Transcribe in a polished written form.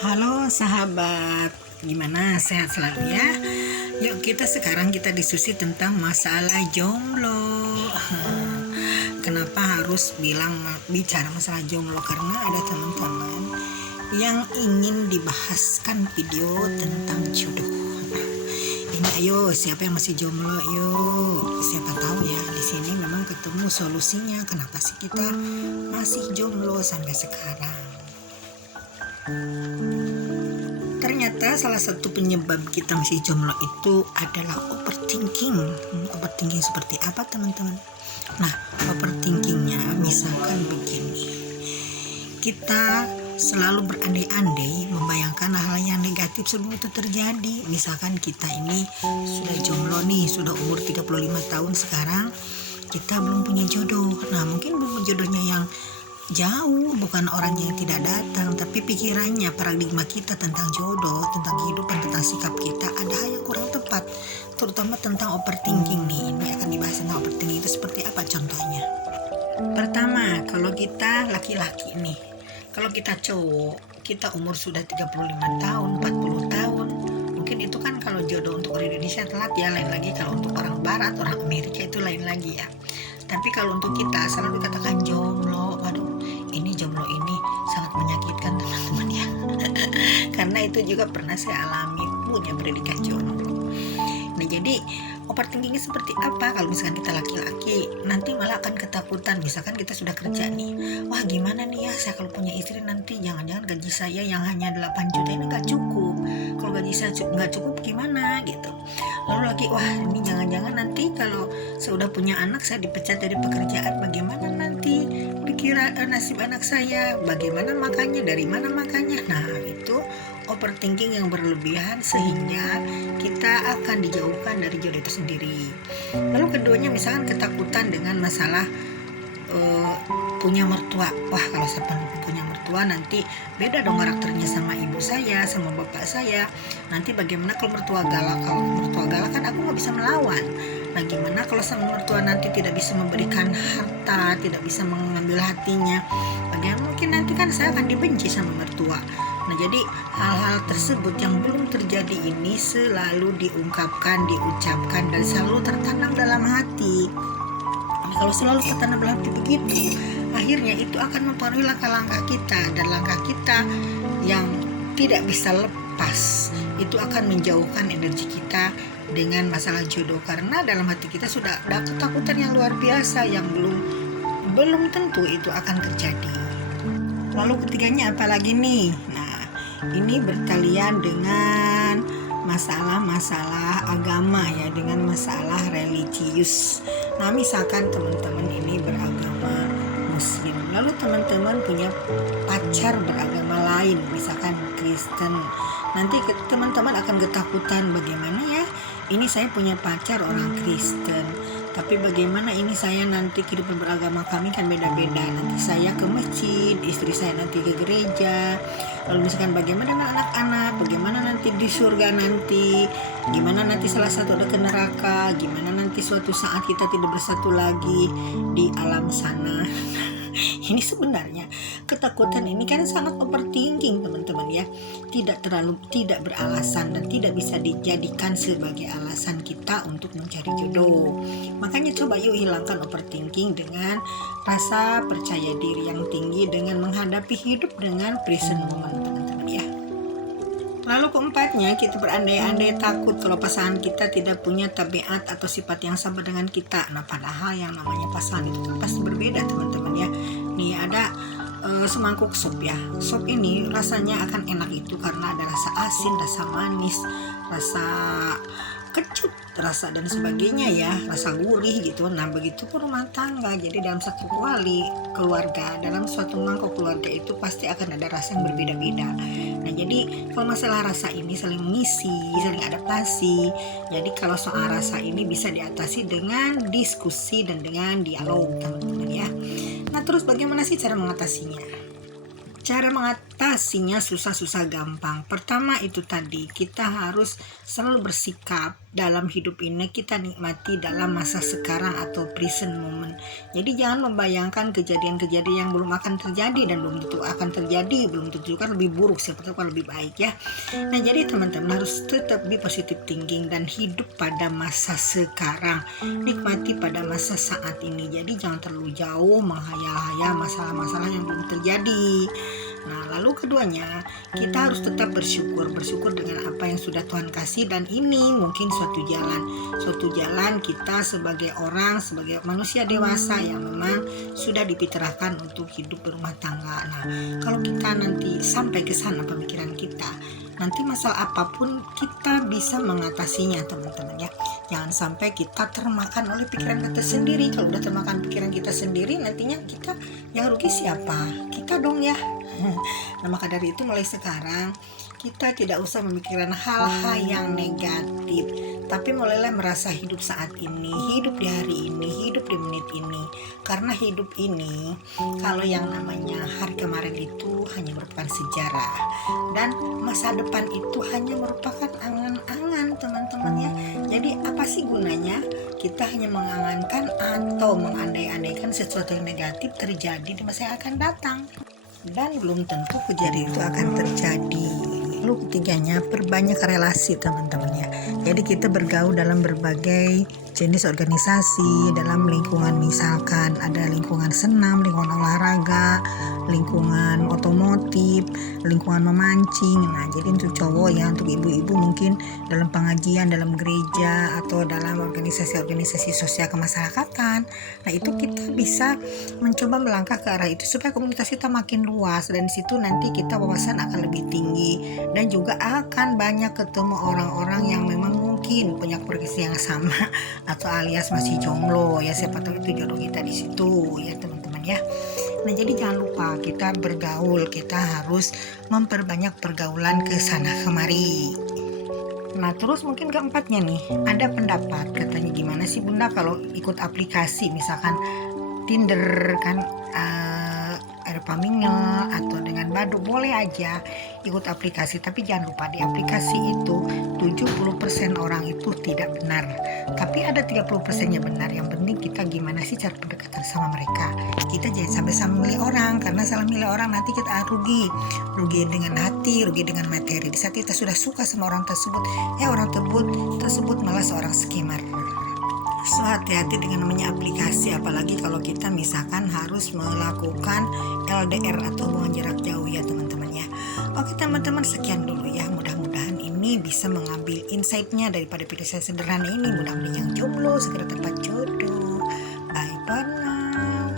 Halo sahabat, gimana? Sehat selalu ya? Yuk kita diskusi tentang masalah jomblo. Kenapa harus bicara masalah jomblo? Karena ada teman-teman yang ingin dibahaskan video tentang jodoh. Ini ayo, siapa yang masih jomblo? Yuk, siapa tahu ya di sini memang ketemu solusinya. Kenapa sih kita masih jomblo sampai sekarang? Ternyata salah satu penyebab kita masih jomblo itu adalah overthinking. Overthinking seperti apa teman-teman? Nah, overthinkingnya misalkan begini. Kita selalu berandai-andai membayangkan hal yang negatif sebelum itu terjadi. Misalkan kita ini sudah jomblo nih, sudah umur 35 tahun sekarang, kita belum punya jodoh. Nah, mungkin belum jodohnya yang jauh, bukan orang yang tidak datang, tapi pikirannya, paradigma kita tentang jodoh, tentang kehidupan, tentang sikap kita ada hal yang kurang tepat, terutama tentang overthinking nih. Ini akan dibahas tentang overthinking itu seperti apa contohnya. Pertama, kalau kita laki-laki nih, kalau kita cowok, kita umur sudah 35 tahun, 40 tahun, mungkin itu kan kalau jodoh untuk orang Indonesia telat ya, lain lagi kalau untuk orang Barat, orang Amerika itu lain lagi ya. Tapi kalau untuk kita selalu dikatakan jomblo, waduh, ini jomblo ini sangat menyakitkan teman-teman ya. Karena itu juga pernah saya alami, punya predikat jomblo. Nah, jadi overthinkingnya seperti apa? Kalau misalkan kita laki-laki, nanti malah akan ketakutan. Misalkan kita sudah kerja nih, wah gimana nih ya, saya kalau punya istri nanti jangan-jangan gaji saya yang hanya 8 juta ini gak cukup. Kalau gaji saya gak cukup gimana gitu. Lalu lagi, wah ini jangan-jangan nanti kalau saya udah punya anak, saya dipecat dari pekerjaan, bagaimana nanti pikiran nasib anak saya, bagaimana makannya, dari mana makannya. Nah, itu overthinking yang berlebihan sehingga kita akan dijauhkan dari jodoh itu sendiri. Lalu keduanya misalkan ketakutan dengan masalah punya mertua. Wah, kalau saya punya mertua nanti beda dong karakternya sama ibu saya, sama bapak saya. Nanti bagaimana kalau mertua galak? Kalau mertua galak kan aku nggak bisa melawan. Nah, gimana kalau sama mertua nanti tidak bisa memberikan harta, tidak bisa mengambil hatinya? Bagaimana mungkin nanti kan saya akan dibenci sama mertua. Nah, jadi hal-hal tersebut yang belum terjadi ini selalu diungkapkan, diucapkan, dan selalu tertanam dalam hati. Nah, kalau selalu tertanam dalam hati begitu, akhirnya itu akan mempengaruhi langkah-langkah kita, dan langkah kita yang tidak bisa lepas itu akan menjauhkan energi kita dengan masalah jodoh, karena dalam hati kita sudah ada ketakutan yang luar biasa yang belum tentu itu akan terjadi. Lalu ketiganya apalagi nih? Nah, ini berkalian dengan masalah-masalah agama ya, dengan masalah religius. Nah, misalkan teman-teman ini beragama Muslim, lalu teman-teman punya pacar beragama lain, misalkan Kristen. Nanti teman-teman akan ketakutan, bagaimana ya? Ini saya punya pacar orang Kristen, tapi bagaimana ini saya nanti kehidupan beragama kami kan beda-beda. Nanti saya ke masjid, istri saya nanti ke gereja. Lalu misalkan bagaimana dengan anak-anak, bagaimana nanti di surga nanti, gimana nanti salah satu ada ke neraka, gimana nanti suatu saat kita tidak bersatu lagi di alam sana. Ini sebenarnya ketakutan ini kan sangat overthinking teman-teman ya, tidak beralasan dan tidak bisa dijadikan sebagai alasan kita untuk mencari jodoh. Makanya coba yuk hilangkan overthinking dengan rasa percaya diri yang tinggi, dengan menghadapi hidup dengan present moment teman-teman ya. Lalu keempatnya, kita berandai-andai takut kalau pasangan kita tidak punya tabiat atau sifat yang sama dengan kita. Nah, padahal yang namanya pasangan itu kan pasti berbeda teman-teman ya. Nih ada semangkuk sup ya. Sup ini rasanya akan enak itu karena ada rasa asin, rasa manis, rasa kecut, rasa dan sebagainya ya, rasa gurih gitu. Nah, begitu pun rumah tangga. Jadi dalam satu keluarga, dalam suatu mangkok keluarga itu pasti akan ada rasa yang berbeda-beda. Nah, jadi kalau masalah rasa ini saling mengisi, saling adaptasi. Jadi kalau soal rasa ini bisa diatasi dengan diskusi dan dengan dialog teman-teman ya. Nah, terus bagaimana sih cara mengatasinya? Cara mengatasi mengatasinya susah-susah gampang. Pertama itu tadi, kita harus selalu bersikap dalam hidup ini kita nikmati dalam masa sekarang atau present moment. Jadi jangan membayangkan kejadian-kejadian yang belum akan terjadi dan belum tentu akan terjadi, belum tentu kan lebih buruk, siapa tahu kan lebih baik ya. Nah jadi teman-teman harus tetap be positive thinking dan hidup pada masa sekarang, nikmati pada masa saat ini. Jadi jangan terlalu jauh menghayal-hayal masalah-masalah yang belum terjadi. Nah, lalu keduanya, kita harus tetap bersyukur dengan apa yang sudah Tuhan kasih, dan ini mungkin suatu jalan kita sebagai orang, sebagai manusia dewasa yang memang sudah dipitrahkan untuk hidup berumah tangga. Nah, kalau kita nanti sampai ke sana pemikiran kita, nanti masalah apapun kita bisa mengatasinya teman-teman ya. Jangan sampai kita termakan oleh pikiran kita sendiri. Kalau udah termakan pikiran kita sendiri, nantinya kita yang rugi siapa? Kita dong ya. Nah maka dari itu mulai sekarang kita tidak usah memikirkan hal-hal yang negatif, tapi mulailah merasa hidup saat ini, hidup di hari ini, hidup di menit ini. Karena hidup ini, kalau yang namanya hari kemarin itu hanya merupakan sejarah, dan masa depan itu hanya merupakan angan-angan teman-teman ya. Jadi apa sih gunanya kita hanya mengangankan atau mengandai-andaikan sesuatu yang negatif terjadi di masa yang akan datang, dan belum tentu kejadian itu akan terjadi. Lalu ketiganya, perbanyak relasi teman-teman ya. Jadi kita bergaul dalam berbagai jenis organisasi, dalam lingkungan, misalkan ada lingkungan senam, lingkungan olahraga, lingkungan otomotif, lingkungan memancing. Nah jadi untuk cowok ya, untuk ibu-ibu mungkin dalam pengajian, dalam gereja, atau dalam organisasi-organisasi sosial kemasyarakatan. Nah itu kita bisa mencoba melangkah ke arah itu supaya komunitas kita makin luas, dan di situ nanti kita wawasan akan lebih tinggi, dan juga akan banyak ketemu orang-orang yang memang mungkin punya profesi yang sama atau alias masih jomblo ya, siapa tahu itu jodoh kita di situ ya teman-teman ya. Nah jadi jangan lupa kita bergaul, kita harus memperbanyak pergaulan ke sana kemari. Nah terus mungkin keempatnya nih, ada pendapat katanya, gimana sih Bunda kalau ikut aplikasi misalkan Tinder kan, Erpamingle atau dengan Badoo, boleh aja ikut aplikasi, tapi jangan lupa di aplikasi itu 70% orang itu tidak benar, tapi ada 30% nya benar. Yang penting kita gimana sih cara pendekatan sama mereka. Kita jangan sampai salah milih orang, karena salah milih orang nanti kita rugi dengan hati, rugi dengan materi. Di saat kita sudah suka sama orang tersebut, orang tersebut malah seorang scammer. So hati-hati dengan namanya aplikasi, apalagi kalau kita misalkan harus melakukan LDR atau hubungan jarak jauh ya teman-teman ya. Oke teman-teman, sekian dulu ya, mudah-mudahan ini bisa mengambil insight-nya daripada video saya sederhana ini. Mudah-mudahan yang jomblo segera dapat jodoh. Bye for now.